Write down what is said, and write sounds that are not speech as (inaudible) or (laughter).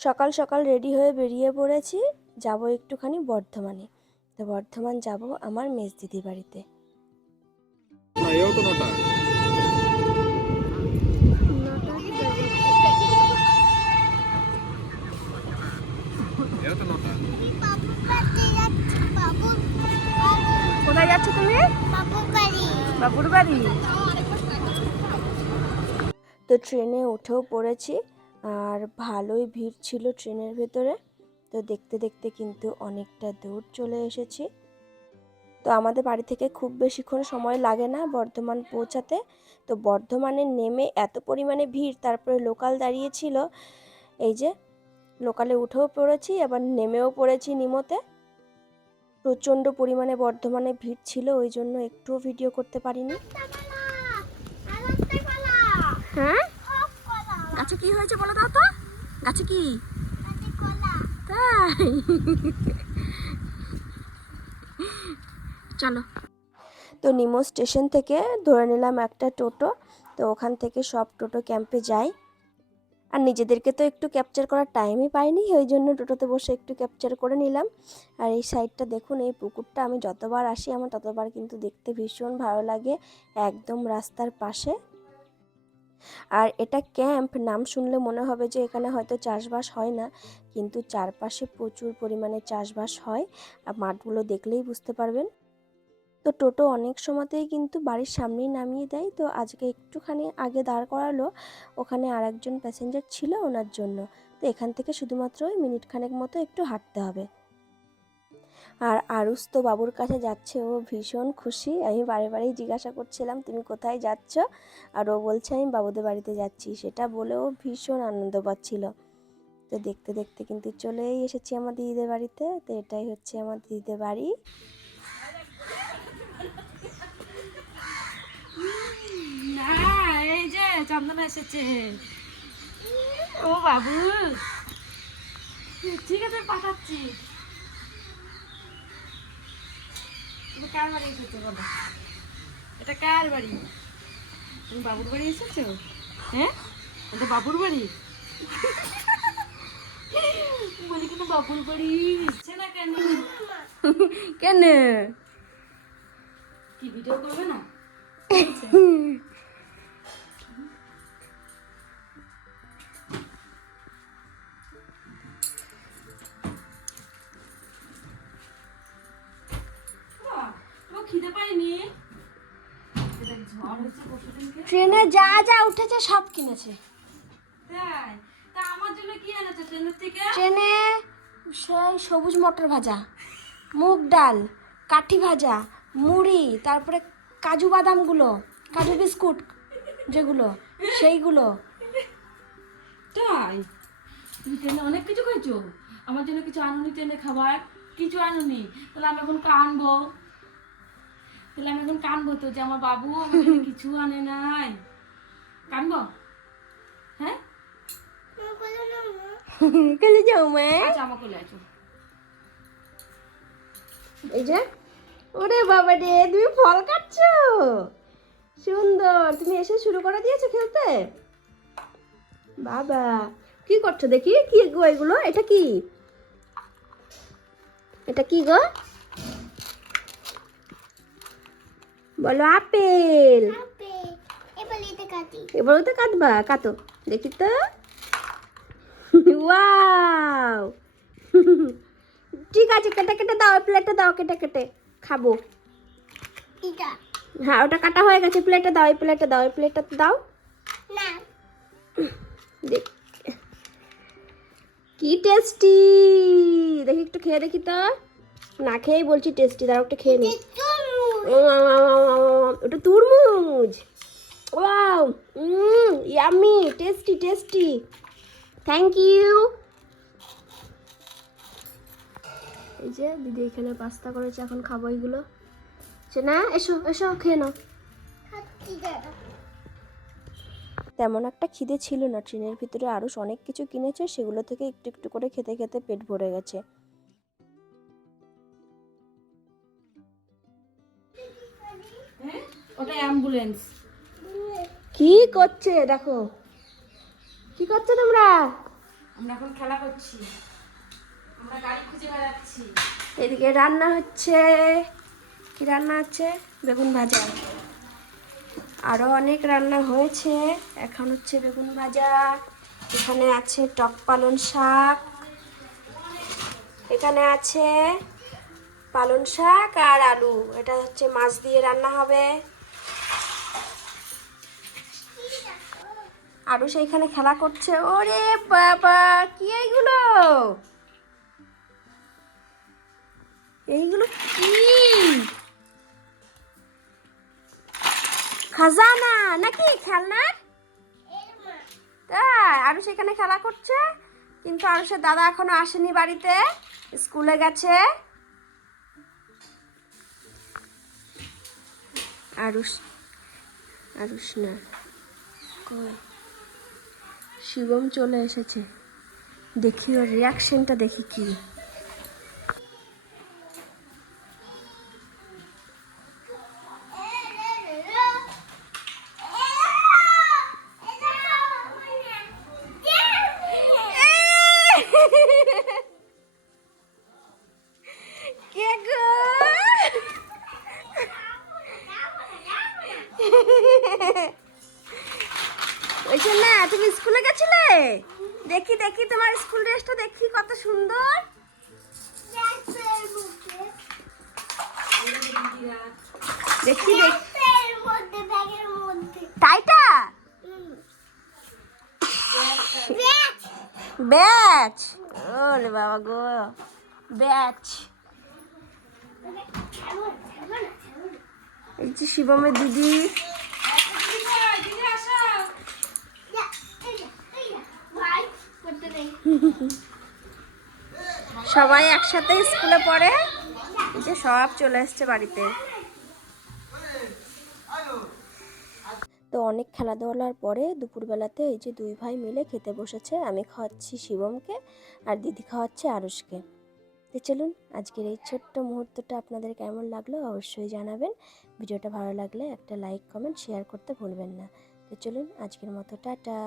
সকাল সকাল রেডি হয়ে বেরিয়ে পড়েছি যাব একটুখানি বর্ধমানে। তো বর্ধমান যাব আমার মেজ দিদি বাড়িতে। কোথায় যাচ্ছ তুমি? বাবুর বাড়ি। তো ট্রেনে উঠেও পড়েছি। আর ভালোই ভিড় ছিল ট্রেনের ভেতরে। তো দেখতে দেখতে কিন্তু অনেকটা দূর চলে এসেছি। তো আমাদের বাড়ি থেকে খুব বেশিক্ষণ সময় লাগে না বর্ধমান পৌঁছাতে। তো বর্ধমানে নেমে এত পরিমাণে ভিড়, তারপরে লোকাল দাঁড়িয়েছিল এই যে, লোকালে উঠেও পড়েছি, আবার নেমেও পড়েছি নিমতে। প্রচণ্ড পরিমাণে বর্ধমানে ভিড় ছিল, ওই জন্য একটুও ভিডিও করতে পারিনি হ্যাঁ গাছে কি হয়েছে বলো দাও তো। গাছে কি? চলো। তো নিমো স্টেশন থেকে ধরে নিলাম একটা টোটো, তো ওখান থেকে সব টোটো ক্যাম্পে যাই। আর নিজেদেরকে তো একটু ক্যাপচার করার টাইমই পাইনি, ওই জন্য টোটোতে বসে একটু ক্যাপচার করে নিলাম। আর এই সাইডটা দেখুন, এই পুকুরটা আমি যতবার আসি, আমার ততবার কিন্তু দেখতে ভীষণ ভালো লাগে, একদম রাস্তার পাশে। আর এটা ক্যাম্প, নাম শুনলে মনে হবে যে এখানে হয়তো চাষবাস হয় না, কিন্তু চারপাশে প্রচুর পরিমাণে চাষবাস হয়, আর মাঠগুলো দেখলেই বুঝতে পারবেন। তো টোটো অনেক সময়তেই কিন্তু বাড়ির সামনেই নামিয়ে দেয়, তো আজকে একটুখানি আগে দাঁড় করালো, ওখানে আর একজন প্যাসেঞ্জার ছিল ওনার জন্য, তো এখান থেকে শুধুমাত্র ওই মিনিট খানেক মতো একটু হাঁটতে হবে। আর আরুষ তো বাবুর কাছে যাচ্ছে, ও ভীষণ খুশি। আমি বারে বারেই জিজ্ঞাসা করছিলাম, তুমি কোথায় যাচ্ছ? আর ও বলছে, আমি বাবুদের বাড়িতে যাচ্ছি। সেটা বলেও ভীষণ আনন্দ পাচ্ছিল তো দেখতে দেখতে কিন্তু চলেই এসেছি আমার দিদিদের বাড়িতে। তো এটাই হচ্ছে আমার দিদিদের বাড়ি। এই যে চন্দনা এসেছে। ও বাবু, ঠিক আছে, পাঠাচ্ছি তুমি কার বাড়ি এসেছ বলো? এটা কার বাড়ি? তুমি বাবুর বাড়ি এসেছ? হ্যাঁ? এটা বাবুর বাড়ি? বলি কিন্তু বাবুর বাড়ি? এসছে না কেন? কেন? কি ভিডিও করবে না? (laughs) পাইনি। ট্রেনে যা যা উঠেছে সব কিনেছে। তাই? তা আমার জন্য কি এনেছো ট্রেনের থেকে? ট্রেনে সেই সবুজ মটর ভাজা মুগ ডাল কাঠি ভাজা মুড়ি তারপরে কাজু বাদামগুলো কাজু বিস্কুট যেগুলো সেইগুলো। তাই? তুমি ট্রেনে অনেক কিছু খাইছো? আমার জন্য কিছু আনুনি ট্রেনে খাবার? কিছু আনুনি? তাহলে আমি এখন কানবো তাহলে আমি এখন কানবো তো যে আমার বাবু (laughs) কিছু আনে নাই। কানবো? হ্যাঁ? কেলে যাও মা। আচ্ছা আমাকে আছো এই যে ওরে বাবা রে তুমি ফল কাটছো? সুন্দর তুমি এসে শুরু করে দিয়েছ খেলতে? বাবা কি করছ দেখি? কি গো এগুলো? এটা কি? এটা কি গো? বলো আপেল। এবার তো কাটবা কাটো। দেখি তো। ওয়াও। ঠিক আছে কেটে কেটে দাও প্লেটে দাও কেটে কেটে। খাব। হ্যাঁ ওটা কাটা হয়ে গেছে প্লেটে দাও এই প্লেটে দাও এই প্লেটটা দাও। দেখ। কি টেস্টি দেখি একটু খেয়ে দেখি তো। না খেয়েই বলছি টেস্টি দাঁড়াও একটু খেয়ে নি। ওটা তুরমুজ। Wow yummy tasty tasty thank you এই যে দিদি এখানে পাস্তা করেছে এখন খাব এইগুলো সে না এসো এসো খেয়ে নাও। তেমন একটা খিদে ছিল না ট্রেনের ভিতরে আরও অনেক কিছু কিনেছে সেগুলো থেকে একটু একটু করে খেতে খেতে পেট ভরে গেছে। ওটা অ্যাম্বুলেন্স কি করছে? দেখো। কি করছ তোমরা? আমরা এখন খেলা করছি। আমরা গাড়ি খুঁজে বেড়াচ্ছি। এদিকে রান্না হচ্ছে। কি রান্না হচ্ছে? বেগুন ভাজা। আরও অনেক রান্না হয়েছে। এখন হচ্ছে বেগুন ভাজা। এখানে আছে টক পালন শাক। এখানে আছে পালন শাক আর আলু। এটা হচ্ছে মাছ দিয়ে রান্না হবে। আরু সেইখানে খেলা করছে। ওরে বাবা, কি এইগুলো? এইগুলো কি? খাজানা, নাকি খেলনার? তাই, আরু সেখানে খেলা করছে, কিন্তু আরুষের দাদা এখনও আসেনি বাড়িতে, স্কুলে গেছে। আরুষ আরুষ না কই শিবম চলে এসেছে। দেখি ওর রিয়াকশনটা দেখি কি। দেখি দেখি তোমার স্কুল ড্রেসটা দেখি কত সুন্দর। দেখি। তাইটা? ব্যাচ। ওরে বাবা গো, ব্যাচ। এই যে শিবমের দিদি আসো (laughs) সবাই একসাথে স্কুলে পড়ে যে সব চলে এসছে বাড়িতে। তো অনেক খেলাধুলার পরে দুপুরবেলাতে এই যে দুই ভাই মিলে খেতে বসেছে, আমি খাওয়াচ্ছি শিবমকে আর দিদি খাওয়াচ্ছে আরুষকে তো চলুন, আজকের এই ছোট্ট মুহূর্তটা আপনাদের কেমন লাগল অবশ্যই জানাবেন। ভিডিওটা ভালো লাগলে একটা লাইক, কমেন্ট, শেয়ার করতে ভুলবেন না। তো চলুন, আজকের মতো, টাটা।